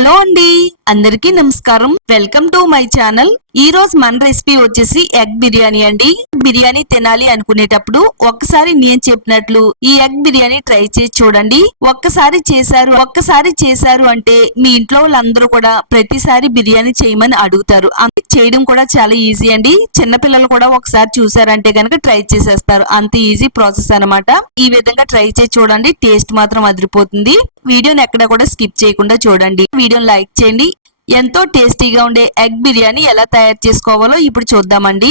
Hello అండి, అందరికీ నమస్కారం. Welcome to my channel. ఈ రోజు మన రెసిపీ వచ్చేసి ఎగ్ బిర్యానీ అండి. బిర్యానీ తినాలి అనుకునేటప్పుడు ఒక్కసారి నేను చెప్పినట్లు ఈ ఎగ్ బిర్యానీ ట్రై చేసి చూడండి. ఒక్కసారి చేశారు అంటే మీ ఇంట్లో వాళ్ళందరూ కూడా ప్రతిసారి బిర్యానీ చేయమని అడుగుతారు. చేయడం కూడా చాలా ఈజీ అండి. చిన్నపిల్లలు కూడా ఒకసారి చూసారంటే గనక ట్రై చేసేస్తారు. అంత ఈజీ ప్రాసెస్ అన్నమాట. ఈ విధంగా ట్రై చేసి చూడండి, టేస్ట్ మాత్రం అదిరిపోతుంది. వీడియోని ఎక్కడ కూడా స్కిప్ చేయకుండా చూడండి. వీడియోని లైక్ చేయండి. ఎంతో టేస్టీగా ఉండే ఎగ్ బిర్యానీ ఎలా తయారు చేసుకోవాలో ఇప్పుడు చూద్దామండి.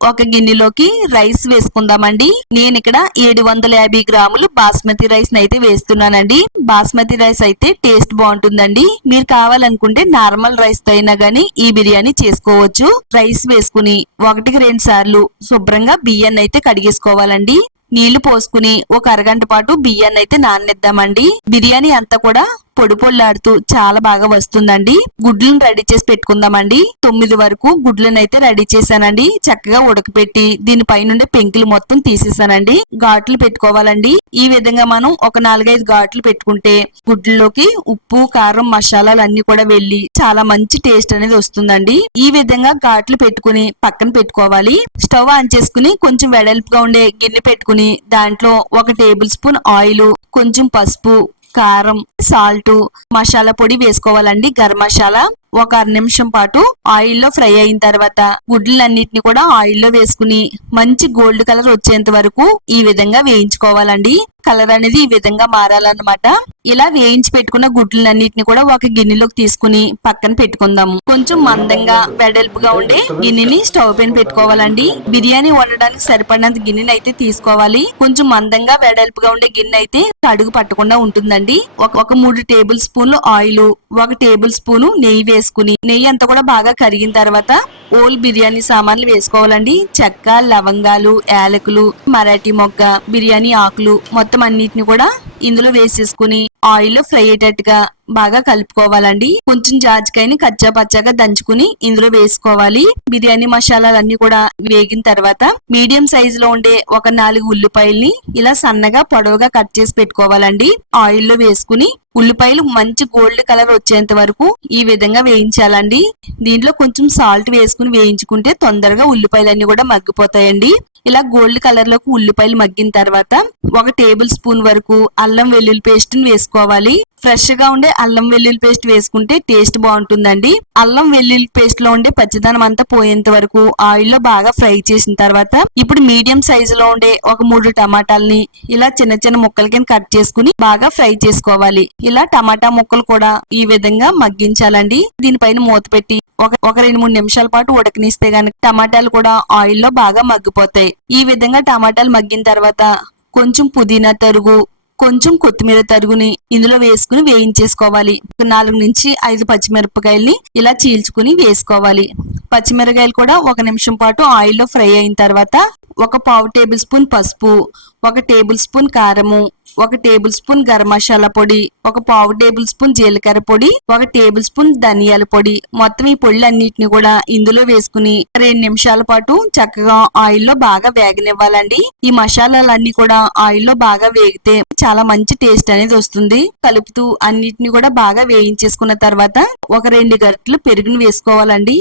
ఒక గిన్నెలోకి రైస్ వేసుకుందామండి. నేను ఇక్కడ 750 గ్రాములు బాస్మతి రైస్ అయితే వేస్తున్నానండి. బాస్మతి రైస్ అయితే టేస్ట్ బాగుంటుందండి. మీరు కావాలనుకుంటే నార్మల్ రైస్ తో అయినా గానీ ఈ బిర్యానీ చేసుకోవచ్చు. రైస్ వేసుకుని 1-2 సార్లు శుభ్రంగా బియ్యాన్ని అయితే కడిగేసుకోవాలండి. నీళ్లు పోసుకుని ఒక అరగంట పాటు బియ్యాన్ని అయితే నాననిద్దామండి. బిర్యానీ అంతా కూడా పొడి పొడిలాడుతూ చాలా బాగా వస్తుందండి. గుడ్లను రెడీ చేసి పెట్టుకుందామండి. 9 వరకు గుడ్లను అయితే రెడీ చేశానండి. చక్కగా ఉడకపెట్టి దీనిపైనుండే పెంకులు మొత్తం తీసేసానండి. ఘాట్లు పెట్టుకోవాలండి. ఈ విధంగా మనం ఒక 4-5 ఘాట్లు పెట్టుకుంటే గుడ్లలోకి ఉప్పు, కారం, మసాలాలు అన్ని కూడా వెళ్లి చాలా మంచి టేస్ట్ అనేది వస్తుందండి. ఈ విధంగా ఘాట్లు పెట్టుకుని పక్కన పెట్టుకోవాలి. స్టవ్ ఆన్ చేసుకుని కొంచెం వెడల్పుగా ఉండే గిన్నె పెట్టుకుని దాంట్లో 1 టేబుల్ స్పూన్ ఆయిల్, కొంచెం పసుపు, కారం, సాల్ట్, మసాలా పొడి వేసుకోవాలండి. గరం మసాలా ఒక 1 నిమిషం పాటు ఆయిల్లో ఫ్రై అయిన తర్వాత గుడ్లన్నిటిని కూడా ఆయిల్లో వేసుకుని మంచి గోల్డ్ కలర్ వచ్చేంత వరకు ఈ విధంగా వేయించుకోవాలండి. కలర్ అనేది ఈ విధంగా మారాలన్నమాట. ఇలా వేయించి పెట్టుకున్న గుడ్లన్నిటిని కూడా ఒక గిన్నెలోకి తీసుకుని పక్కన పెట్టుకుందాము. కొంచెం మందంగా వెడల్పుగా ఉండే గిన్నెని స్టవ్ పైన పెట్టుకోవాలండి. బిర్యానీ వండడానికి సరిపడినంత గిన్నెని అయితే తీసుకోవాలి. కొంచెం మందంగా వెడల్పుగా ఉండే గిన్నె అయితే అడుగు పట్టకుండా ఉంటుందండి. ఒక 3 టేబుల్ స్పూన్లు ఆయిల్, 1 టేబుల్ స్పూన్ నెయ్యి వేసుకుని నెయ్యి అంతా కూడా బాగా కరిగిన తర్వాత ఓల్ బిర్యానీ సామాన్లు వేసుకోవాలండి. చెక్క, లవంగాలు, యాలకులు, మరాఠీ మొగ్గ, బిర్యానీ ఆకులు మొత్తం అన్నిటిని కూడా ఇందులో వేసేసుకుని ఆయిల్ ఫ్రై అయ్యేటట్టుగా బాగా కలుపుకోవాలండి. కొంచెం జాజికాయని కచ్చా పచ్చాగా దంచుకుని ఇందులో వేసుకోవాలి. బిర్యానీ మసాలాలన్నీ కూడా వేగిన తర్వాత మీడియం సైజ్ లో ఉండే ఒక 4 ఉల్లిపాయల్ని ఇలా సన్నగా పొడవుగా కట్ చేసి పెట్టుకోవాలండి. ఆయిల్లో వేసుకుని ఉల్లిపాయలు మంచి గోల్డ్ కలర్ వచ్చేంత వరకు ఈ విధంగా వేయించాలండి. దీంట్లో కొంచెం సాల్ట్ వేసుకుని వేయించుకుంటే తొందరగా ఉల్లిపాయలన్నీ కూడా మగ్గిపోతాయండి. ఇలా గోల్డ్ కలర్ లోకి ఉల్లిపాయలు మగ్గిన తర్వాత 1 టేబుల్ స్పూన్ వరకు అల్లం వెల్లుల్లి పేస్ట్ ని వేసుకోవాలి. ఫ్రెష్ గా ఉండే అల్లం వెల్లుల్లి పేస్ట్ వేసుకుంటే టేస్ట్ బాగుంటుందండి. అల్లం వెల్లుల్లి పేస్ట్ లో ఉండే పచ్చిదనం అంతా పోయేంత వరకు ఆయిల్లో బాగా ఫ్రై చేసిన తర్వాత ఇప్పుడు మీడియం సైజు లో ఉండే ఒక 3 టమాటాలని ఇలా చిన్న చిన్న ముక్కల కింద కట్ చేసుకుని బాగా ఫ్రై చేసుకోవాలి. ఇలా టమాటా ముక్కలు కూడా ఈ విధంగా మగ్గించాలండి. దీనిపైన మూత పెట్టి ఒక 2-3 నిమిషాల పాటు ఉడకనిస్తే గనక టమాటాలు కూడా ఆయిల్లో బాగా మగ్గిపోతాయి. ఈ విధంగా టమాటాలు మగ్గిన తర్వాత కొంచెం పుదీనా తరుగు, కొంచెం కొత్తిమీర తరుగుని ఇందులో వేసుకుని వేయించేసుకోవాలి. 4-5 పచ్చిమిరపకాయల్ని ఇలా చీల్చుకుని వేసుకోవాలి. పచ్చిమిరపకాయలు కూడా 1 నిమిషం పాటు ఆయిల్లో ఫ్రై అయిన తర్వాత ఒక 1/2 టేబుల్ స్పూన్ పసుపు, 1 టేబుల్ స్పూన్ కారము, 1 టేబుల్ స్పూన్ గరం మసాలా పొడి, 1/2 టేబుల్ స్పూన్ జీలకర్ర పొడి, 1 టేబుల్ స్పూన్ ధనియాల పొడి మొత్తం ఈ పొడులన్నిటిని కూడా ఇందులో వేసుకుని 2 నిమిషాల పాటు చక్కగా ఆయిల్లో బాగా వేగనివ్వాలండి. ఈ మసాలాలన్నీ కూడా ఆయిల్లో బాగా వేగితే చాలా మంచి టేస్ట్ అనేది వస్తుంది. కలుపుతూ అన్నిటిని కూడా బాగా వేయించేసుకున్న తర్వాత ఒక 2 గరిటెలు పెరుగుని వేసుకోవాలండి.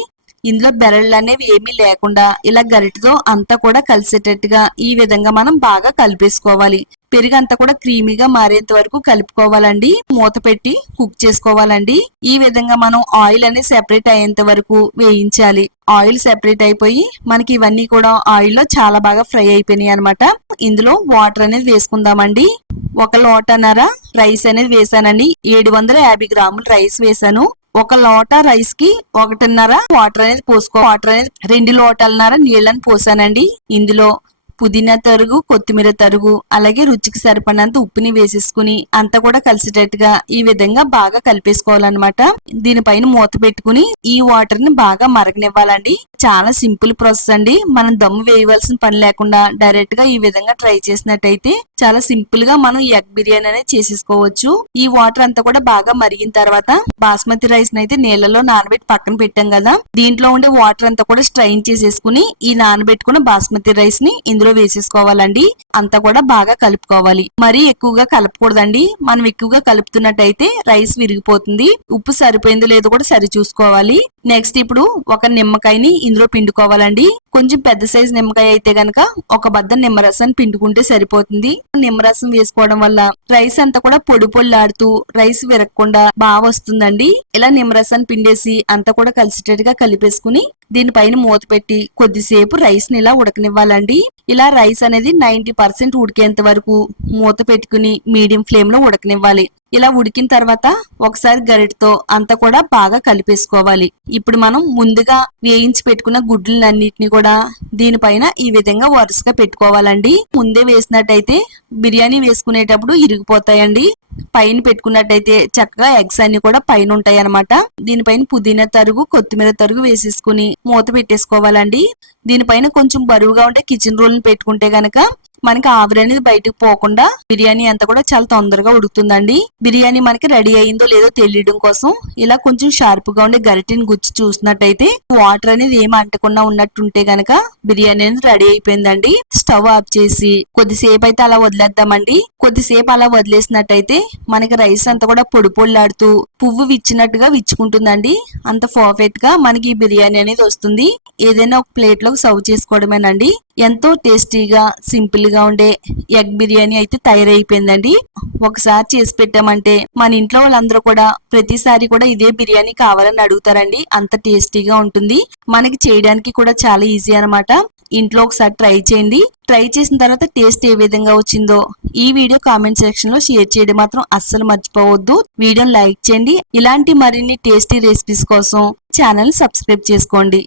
ఇందులో బెరళ్ళు అనేవి ఏమీ లేకుండా ఇలా గరిటతో అంతా కూడా కలిసేటట్టుగా ఈ విధంగా మనం బాగా కలిపేసుకోవాలి. పెరుగు అంతా కూడా క్రీమీగా మారేంత వరకు కలుపుకోవాలండి. మూత పెట్టి కుక్ చేసుకోవాలండి. ఈ విధంగా మనం ఆయిల్ అనేది సెపరేట్ అయ్యేంత వరకు వేయించాలి. ఆయిల్ సెపరేట్ అయిపోయి మనకి ఇవన్నీ కూడా ఆయిల్లో చాలా బాగా ఫ్రై అయిపోయినాయి అనమాట. ఇందులో వాటర్ అనేది వేసుకుందామండి. 1 లోటన్నర రైస్ అనేది వేసానండి. 750 గ్రాములు రైస్ వేసాను. 1 లోట రైస్ కి 1.5 వాటర్ అనేది 2 లోటాలన్నర నీళ్ళని పోసానండి. ఇందులో పుదీనా తరుగు, కొత్తిమీర తరుగు, అలాగే రుచికి సరిపడినంత ఉప్పుని వేసేసుకుని అంతా కూడా కలిసేటట్టుగా ఈ విధంగా బాగా కలిపేసుకోవాలన్నమాట. దీనిపైన మూత పెట్టుకుని ఈ వాటర్ ని బాగా మరగనివ్వాలండి. చాలా సింపుల్ ప్రాసెస్ అండి. మనం దమ్ము వేయవలసిన పని లేకుండా డైరెక్ట్ గా ఈ విధంగా ట్రై చేసినట్టయితే చాలా సింపుల్ గా మనం ఎగ్ బిర్యానీ అనేది చేసేసుకోవచ్చు. ఈ వాటర్ అంతా కూడా బాగా మరిగిన తర్వాత బాస్మతి రైస్ అయితే నీళ్ళలో నానబెట్టి పక్కన పెట్టాం కదా, దీంట్లో ఉండే వాటర్ అంతా కూడా స్ట్రైన్ చేసేసుకుని ఈ నానబెట్టుకున్న బాస్మతి రైస్ ని ఇందులో వేసేసుకోవాలండి. అంతా కూడా బాగా కలుపుకోవాలి. మరీ ఎక్కువగా కలపకూడదండి. మనం ఎక్కువగా కలుపుతున్నట్టయితే రైస్ విరిగిపోతుంది. ఉప్పు సరిపోయిందో లేదో కూడా సరి చూసుకోవాలి. నెక్స్ట్ ఇప్పుడు ఒక నిమ్మకాయని ఇందులో పిండుకోవాలండి. కొంచెం పెద్ద సైజు నిమ్మకాయ అయితే గనక ఒక బద్ద నిమ్మరసాన్ని పిండుకుంటే సరిపోతుంది. నిమ్మరసం వేసుకోవడం వల్ల రైస్ అంతా కూడా పొడి పొడిలాడుతూ రైస్ విరగకుండా బాగా వస్తుందండి. ఇలా నిమ్మరసాన్ని పిండేసి అంతా కూడా కలిసేటట్టుగా కలిపేసుకుని దీనిపైన మూత పెట్టి కొద్దిసేపు రైస్ ని ఇలా ఉడకనివ్వాలండి. ఇలా రైస్ అనేది 90% ఉడికేంత వరకు మూత పెట్టుకుని మీడియం ఫ్లేమ్ లో ఉడకనివ్వాలి. ఇలా ఉడికిన తర్వాత ఒకసారి గరిటతో అంతా కూడా బాగా కలిపేసుకోవాలి. ఇప్పుడు మనం ముందుగా వేయించి పెట్టుకున్న గుడ్లన్నిటిని కూడా దీనిపైన ఈ విధంగా వరుసగా పెట్టుకోవాలండి. ముందే వేసినట్టయితే బిర్యానీ వేసుకునేటప్పుడు ఇరిగిపోతాయండి. పైన పెట్టుకున్నట్టయితే చక్కగా ఎగ్స్ అన్ని కూడా పైన ఉంటాయి అన్నమాట. దీనిపైన పుదీనా తరుగు, కొత్తిమీర తరుగు వేసేసుకుని మూత పెట్టేసుకోవాలండి. దీనిపైన కొంచెం బరువుగా ఉంటే కిచెన్ రోల్ పెట్టుకుంటే గనక మనకి ఆవిరి అనేది బయటకు పోకుండా బిర్యానీ అంతా కూడా చాలా తొందరగా ఉడుకుతుందండి. బిర్యానీ మనకి రెడీ అయిందో లేదో తెలియడం కోసం ఇలా కొంచెం షార్ప్ గా ఉండే గరిటెని గుచ్చి చూసినట్టయితే వాటర్ అనేది ఏమి అంటకుండా ఉన్నట్టుంటే గనక బిర్యానీ అనేది రెడీ అయిపోయిందండి. స్టవ్ ఆఫ్ చేసి కొద్దిసేపు అయితే అలా వదిలేద్దామండి. కొద్దిసేపు అలా వదిలేసినట్టయితే మనకి రైస్ అంతా కూడా పొడి పొడిలాడుతూ పువ్వు విచ్చినట్టుగా విచ్చుకుంటుందండి. అంత పర్ఫెక్ట్ గా మనకి ఈ బిర్యానీ అనేది వస్తుంది. ఏదైనా ఒక ప్లేట్ లో సర్వ్ చేసుకోవడమేనండి. ఎంతో టేస్టీగా సింపుల్ గా ఉండే ఎగ్ బిర్యానీ అయితే తయారైపోయిందండి. ఒకసారి చేసి పెట్టామంటే మన ఇంట్లో వాళ్ళందరూ కూడా ప్రతిసారి కూడా ఇదే బిర్యానీ కావాలని అడుగుతారండి. అంత టేస్టీగా ఉంటుంది. మనకి చేయడానికి కూడా చాలా ఈజీ అన్నమాట. ఇంట్లో ఒకసారి ట్రై చేయండి. ట్రై చేసిన తర్వాత టేస్ట్ ఏ విధంగా వచ్చిందో ఈ వీడియో కామెంట్ సెక్షన్ లో షేర్ చేయడం మాత్రం అస్సలు మర్చిపోవద్దు. వీడియోని లైక్ చేయండి. ఇలాంటి మరిన్ని టేస్టీ రెసిపీస్ కోసం ఛానల్ సబ్స్క్రైబ్ చేసుకోండి.